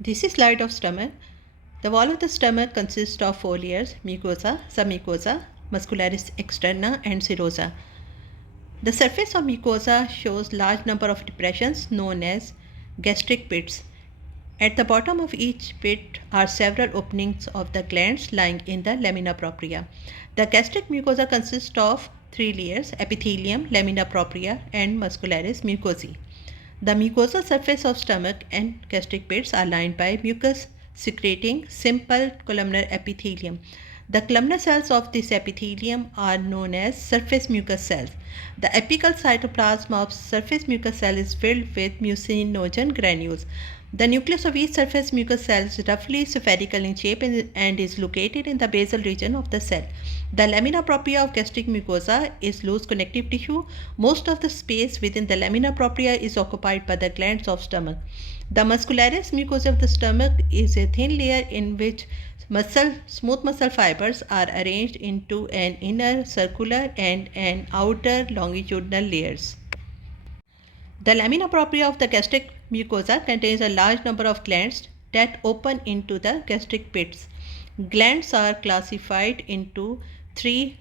This is slide of stomach. The wall of the stomach consists of 4 layers: mucosa, submucosa, muscularis externa, and serosa. The surface of mucosa shows large number of depressions known as gastric pits. At the bottom of each pit are several openings of the glands lying in the lamina propria. The gastric mucosa consists of 3 layers: epithelium, lamina propria, and muscularis mucosae. The mucosal surface of stomach and gastric pits are lined by mucus secreting simple columnar epithelium. The columnar cells of this epithelium are known as surface mucous cells. The apical cytoplasm of surface mucous cell is filled with mucinogen granules. The nucleus of each surface mucous cell is roughly spherical in shape and is located in the basal region of the cell. The lamina propria of gastric mucosa is loose connective tissue. Most of the space within the lamina propria is occupied by the glands of stomach. The muscularis mucosa of the stomach is a thin layer in which smooth muscle fibers are arranged into an inner circular and an outer longitudinal layers. The lamina propria of the gastric mucosa contains a large number of glands that open into the gastric pits. Glands are classified into 3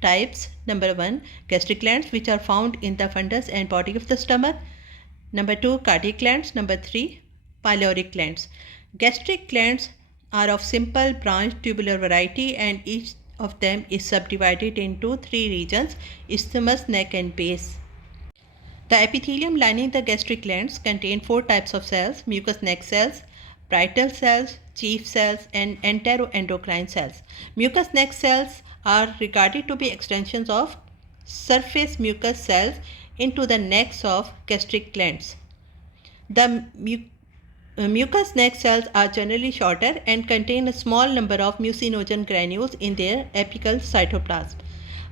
types. Number 1, gastric glands, which are found in the fundus and body of the stomach. Number 2, cardiac glands. Number 3, pyloric glands. Gastric glands are of simple branched tubular variety, and each of them is subdivided into 3 regions: isthmus, neck, and base. The epithelium lining the gastric glands contain 4 types of cells: mucous neck cells, parietal cells, chief cells, and enteroendocrine cells. Mucous neck cells are regarded to be extensions of surface mucous cells into the necks of gastric glands. The mucous neck cells are generally shorter and contain a small number of mucinogen granules in their apical cytoplasm.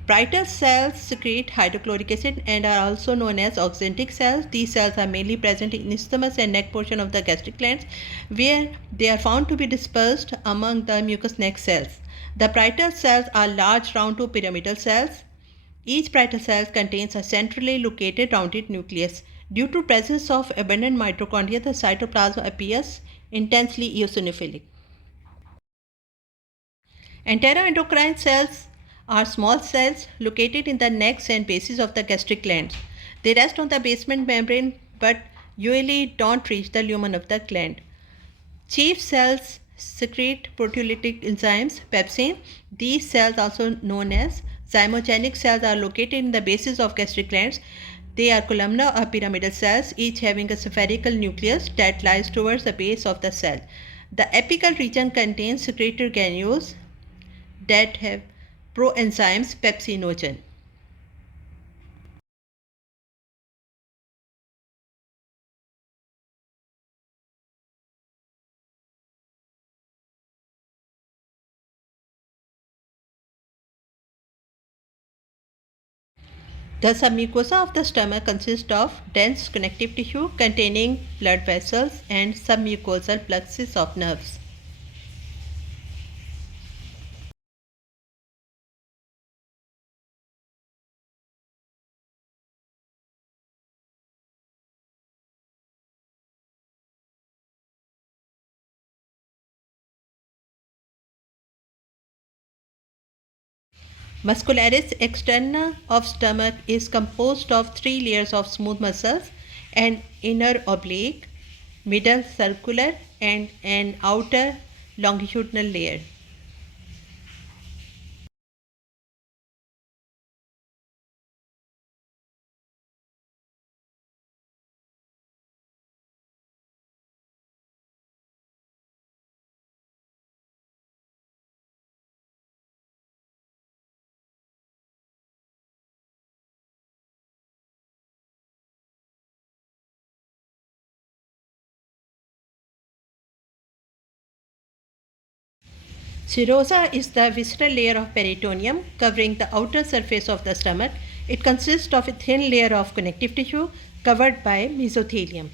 Parietal cells secrete hydrochloric acid and are also known as oxyntic cells. These cells are mainly present in isthmus and neck portion of the gastric glands, where they are found to be dispersed among the mucous neck cells. The parietal cells are large round to pyramidal cells. Each parietal cell contains a centrally located rounded nucleus. Due to presence of abundant mitochondria, the cytoplasm appears intensely eosinophilic. Enteroendocrine cells are small cells located in the necks and bases of the gastric glands. They rest on the basement membrane but usually don't reach the lumen of the gland. Chief cells secrete proteolytic enzymes, pepsin. These cells, also known as zymogenic cells, are located in the bases of gastric glands. They are columnar or pyramidal cells, each having a spherical nucleus that lies towards the base of the cell. The apical region contains secretory granules that have proenzymes pepsinogen. The submucosa of the stomach consists of dense connective tissue containing blood vessels and submucosal plexus of nerves. Muscularis externa of stomach is composed of 3 layers of smooth muscles: an inner oblique, middle circular, and an outer longitudinal layer. Serosa is the visceral layer of peritoneum covering the outer surface of the stomach. It consists of a thin layer of connective tissue covered by mesothelium.